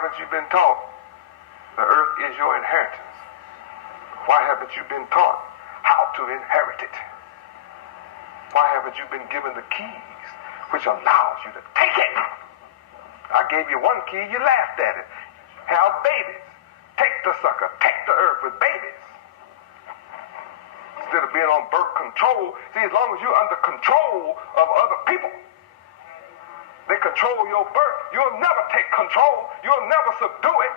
haven't you been taught the earth is your inheritance? Why haven't you been taught how to inherit it? Why haven't you been given the keys which allows you to take it? I gave you one key, you laughed at it. Have babies. Take the sucker. Take the earth with babies. Instead of being on birth control, see, as long as you're under control of other people, they control your birth, you'll never take control. You'll never subdue it.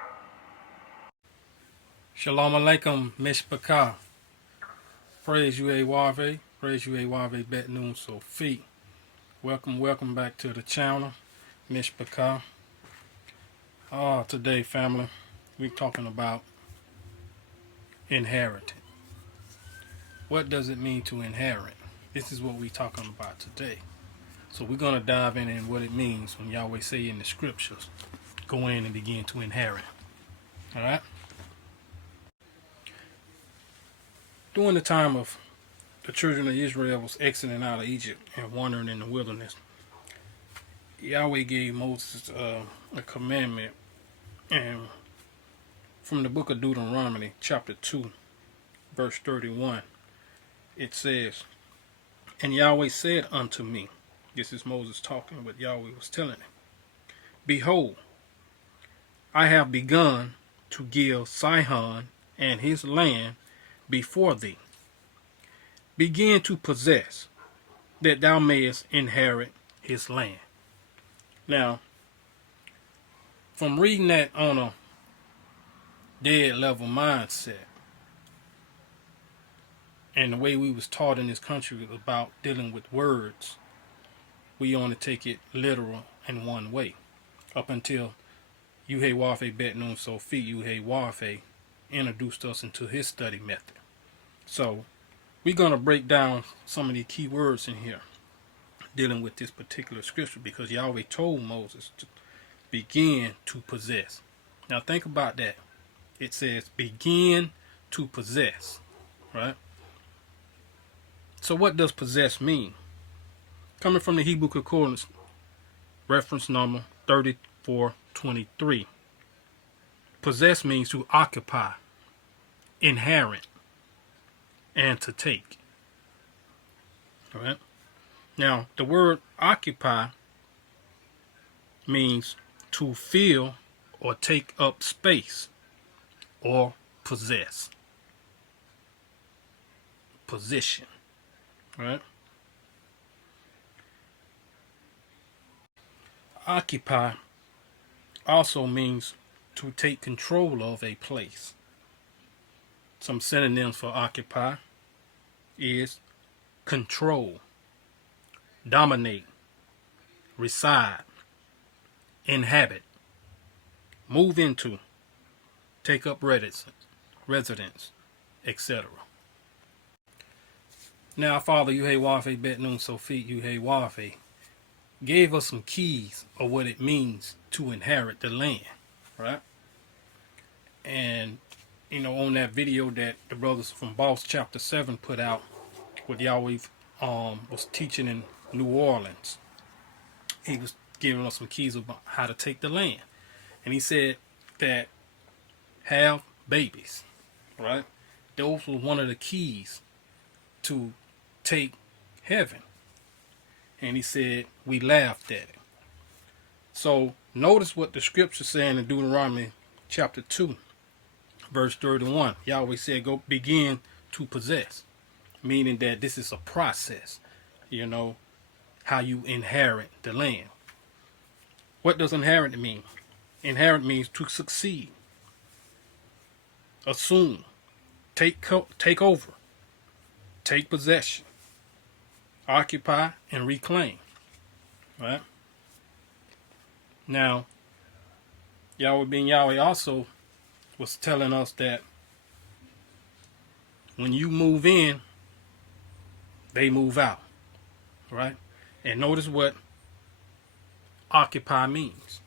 Shalom Alaikum, Mishpachah. Praise you, Awave. Praise you, Awave Bet Noon Sophie. Welcome back to the channel, Mishpachah. Today, family, we're talking about inheriting. What does it mean to inherit? This is what we're talking about today. So we're going to dive in what it means when Yahweh say in the scriptures, go in and begin to inherit. Alright? During the time of the children of Israel was exiting out of Egypt and wandering in the wilderness, Yahweh gave Moses a commandment, and from the book of Deuteronomy, chapter 2, verse 31, it says, "And Yahweh said unto me," this is Moses talking, what Yahweh was telling him, "Behold, I have begun to give Sihon and his land before thee. Begin to possess, that thou mayest inherit his land." Now, from reading that on a dead level mindset, and the way we was taught in this country about dealing with words, we only take it literal in one way. Up until Yuhei Wafe Bet Noon Sophie, Yuhei Wafe introduced us into his study method. So we're going to break down some of the key words in here dealing with this particular scripture, because Yahweh told Moses to begin to possess. Now think about that. It says begin to possess, right? So what does possess mean? Coming from the Hebrew Concordance, reference number 3423. Possess means to occupy, inherit, and to take. All right? Now, the word occupy means to fill or take up space or possess. Position. All right? Occupy also means to take control of a place. Some synonyms for occupy is control, dominate, reside, inhabit, move into, take up residence, etc. Now, Father Yuhei Wafe Bet Noon Sophie Yuhei Wafe gave us some keys of what it means to inherit the land, right? And you know, on that video that the brothers from Boss chapter 7 put out, what Yahweh was teaching in New Orleans, he was giving us some keys about how to take the land. And he said that have babies, right? Those were one of the keys to take heaven. And he said we laughed at it. So notice what the scripture saying in Deuteronomy chapter 2, verse 31. Yahweh said go begin to possess, meaning that this is a process, you know, how you inherit the land. What does inherit mean? Inherit means to succeed, assume, take over, take possession, occupy, and reclaim. Right? Now, Yahweh being Yahweh also was telling us that when you move in, they move out. Right? And notice what occupy means.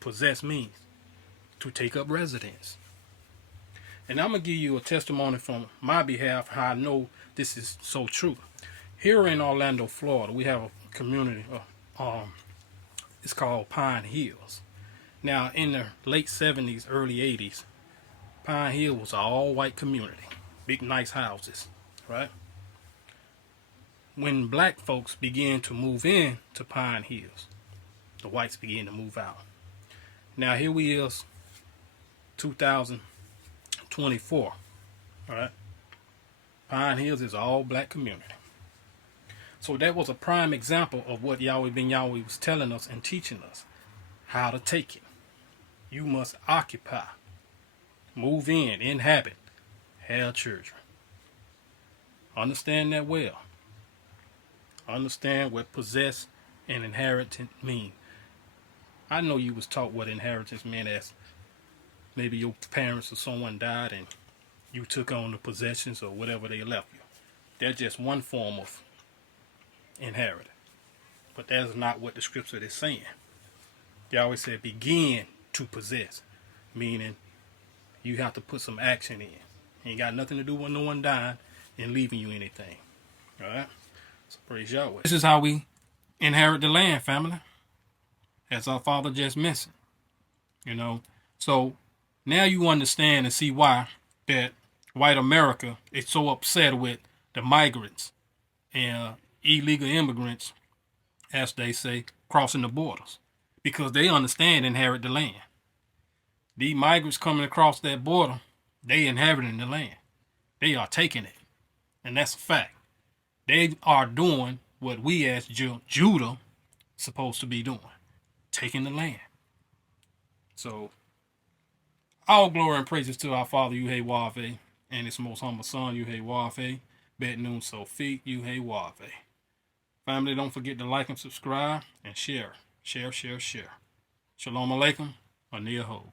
Possess means to take up residence. And I'm going to give you a testimony from my behalf how I know this is so true. Here in Orlando, Florida, we have a community, it's called Pine Hills. Now, in the late 70s, early 80s, Pine Hill was an all-white community. Big, nice houses, right? When black folks began to move in to Pine Hills, the whites began to move out. Now, here we is, 2024, all right? Pine Hills is an all-black community. So that was a prime example of what Yahweh Ben Yahweh was telling us and teaching us, how to take it. You must occupy, move in, inhabit, have children. Understand that well. Understand what possess and inheritance mean. I know you was taught what inheritance meant as maybe your parents or someone died and you took on the possessions or whatever they left you. That's just one form of inheritance. But that's not what the scripture is saying. Yahweh said begin to possess, meaning you have to put some action in. Ain't got nothing to do with no one dying and leaving you anything. Alright? So praise Yahweh. This is how we inherit the land, family. As our father just mentioned. You know. So now you understand and see why that white America is so upset with the migrants and illegal immigrants, as they say, crossing the borders. Because they understand inherit the land. These migrants coming across that border, they inheriting the land. They are taking it. And that's a fact. They are doing what we as Judah supposed to be doing. Taking the land. So, all glory and praises to our Father, Yuhei and his most humble son, Yuhei Bet Nun Sofit, Yuhei. Family, don't forget to like and subscribe and share. Share. Shalom Aleichem, Aniyah Hov.